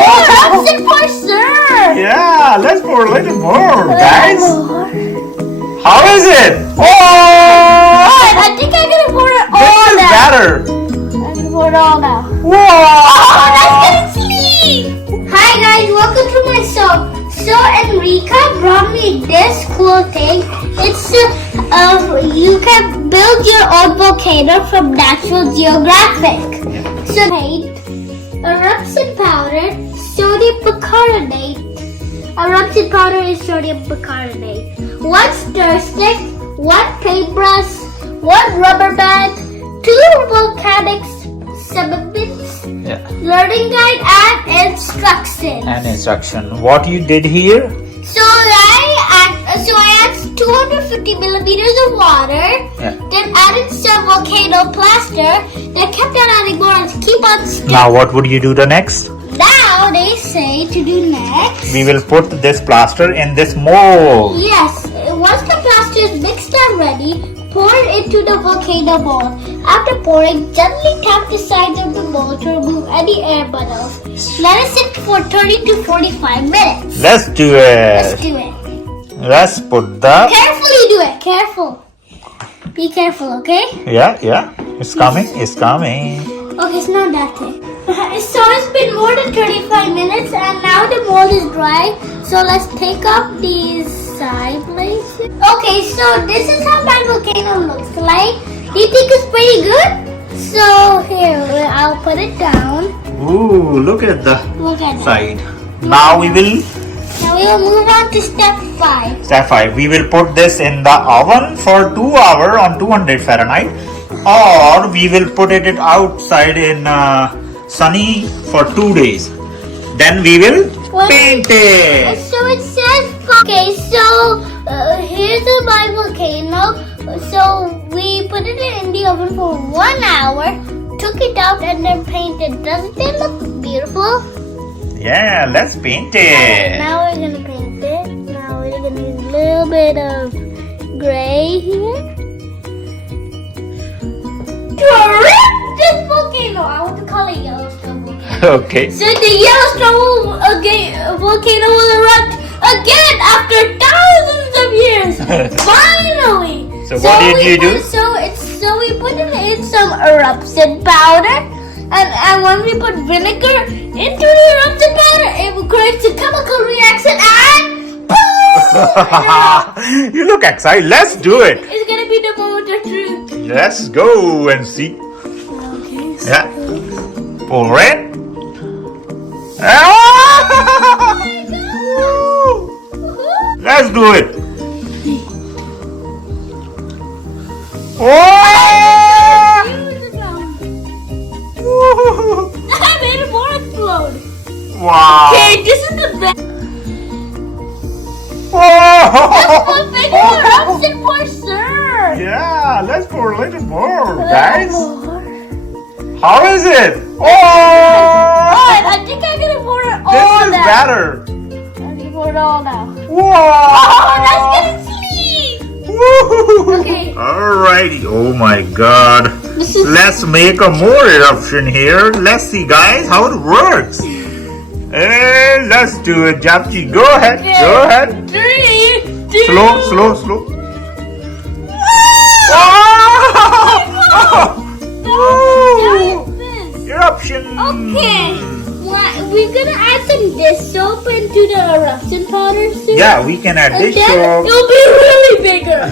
eruption for sure. Yeah, let's pour a little more, guys. More. How is it? Oh! I think I'm gonna pour it This all is now. better. I'm gonna pour it all now. Whoa! Oh, that's getting sweet. Hi guys, welcome to my show. So Enrica brought me this cool thing. It's you can build your own volcano from Natural Geographic. So paint, eruption powder, sodium bicarbonate. Eruption powder is sodium bicarbonate. 1 stir stick, 1 paintbrush, 1 rubber band, 2 volcanic cements, Yeah. learning guide, and instructions. An instruction. What you did here? So I added 250 millimeters of water, Yeah. then added some volcano plaster, then kept on adding more and keep on stirring. Now what would you do the next? Now they say to do next. We will put this plaster in this mold. Yes, once the plaster is mixed and ready, pour it into the volcano mold. After pouring, gently tap the sides of the mold to remove any air bubbles. Let it sit for 30 to 45 minutes. Let's do Let's it. do it. Let's put the... Carefully do it. Careful. Be careful, okay? Yeah. It's coming. It's coming. Okay, it's not that thick. So it's been more than 35 minutes and now the mold is dry. So let's take off these side places. Okay, so this is how my volcano looks like. Do you think it's pretty good? So here, I'll put it down. Ooh, look at the Look at that. side. Now we will... Now we will move on to step 5. Step 5. We will put this in the oven for 2 hours on 200 Fahrenheit. Or we will put it outside in sunny for 2 days. Then we will paint it. So it says, okay, so here's my volcano. So we put it in the oven for 1 hour, took it out and then painted. Doesn't it look beautiful? Yeah, let's paint it. Now we're gonna paint it. Now we're gonna use a little bit of gray here. This volcano, I want to call it Yellowstone volcano. Okay. So the Yellowstone volcano will erupt again after thousands of years. Finally. So what did you do? So we put in some eruption powder, and when we put vinegar into the eruption powder, it creates a chemical reaction, and boom! You look excited. Let's do it. It's gonna be the moment of truth. Let's go and see. Okay. So Yeah. Pour it. Let's do it. Oh! I made it more explode. Wow. Okay, this is the best. Whoa. Volcano eruption for sure. Yeah, let's pour a little more, guys. More. How is it? Oh! I think I'm gonna pour it all This is now. better. I'm gonna pour it all now. Whoa! Oh, that's getting sweet. Woo! Okay. Alrighty. Oh my God. This is Let's make a more eruption here. Let's see, guys, how it works. Hey, let's do it, Japji. Go ahead. Go ahead. 3, 2. Slow. Oh, Woo! Eruption. okay. We're gonna add some dish soap into the eruption powder soon. Yeah, we can add And dish then soap it'll be really bigger.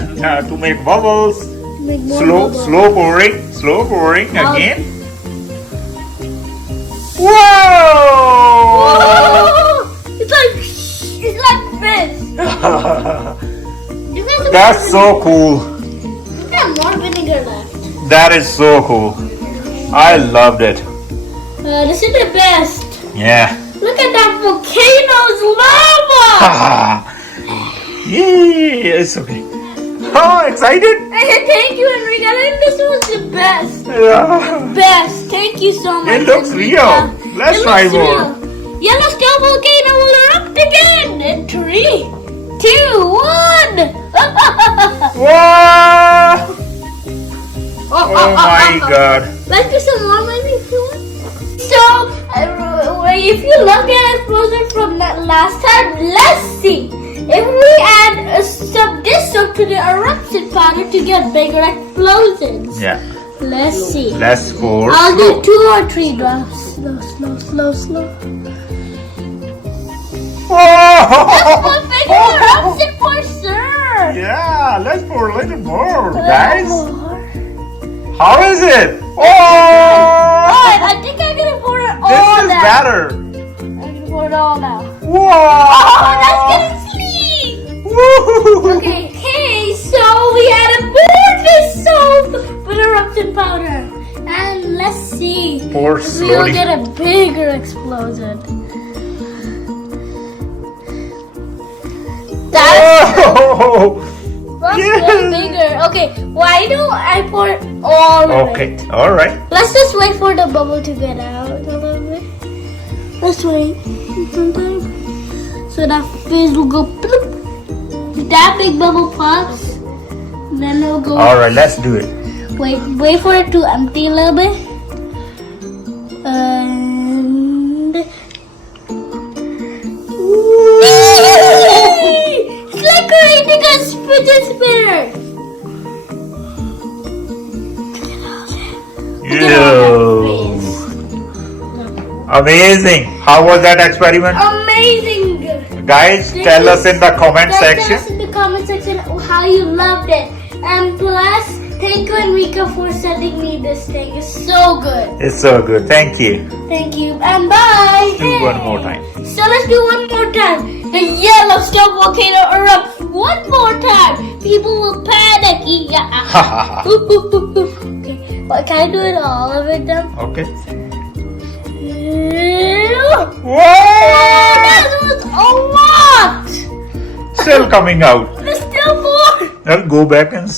to make bubbles. Make more Slow bubbles. pouring I'll- again. Whoa! Oh, it's like fish. You guys have That's so cool. We have more vinegar left. That is so cool. I loved it. This is the best. Yeah. Look at that volcano's lava. Yeah, it's okay. Oh, excited? Thank you, Enrica. I think this was the best. Yeah. Best. Thank you so much. It looks Enrica. real. Let's It try looks more. real. Yellowstone volcano will erupt again in 3, 2, 1. Whoa! Oh my God. Let's do some more maybe if you want. So, if you look at explosion from that last time, let's see. If we add some this up to the eruption powder to get bigger explosions. Yeah. Let's see. Let's pour. I'll do 2 or 3 drops. Slow. Whoa! A bigger eruption for sure. Yeah, let's pour a little more, guys. More. How is it? Oh! I think I'm gonna pour it all This is now. better. I'm gonna pour it all now. Whoa! Oh, that's getting sweet. Woo! Okay, so we added more fish soap with eruption powder. And let's see. Pour if we'll slowly. get a bigger explosion. That's Whoa! way bigger. Okay, why don't I pour it all of Okay, it? all right. Let's just wait for the bubble to get out a little bit. Let's wait some time. So that fizz will go bloop. That big bubble pops. Then it'll go. All right, let's do it. Wait for it to empty a little bit. And it's like creating a fidget spinner. Ew. Amazing. How was that experiment? Amazing. Guys, tell us in the comment Tell us section. in the comment section how you loved it. And plus, thank you Enrica for sending me this thing. It's so good. It's so good. Thank you. Thank you. And bye. Do one more time. So let's do one more time. The Yellowstone volcano erupts one more time. People will panic. Yeah. Okay. Well, can I do it all of it then? Okay. Whoa! Whoa! That was a lot. Still coming out. There's still more. I'll go back and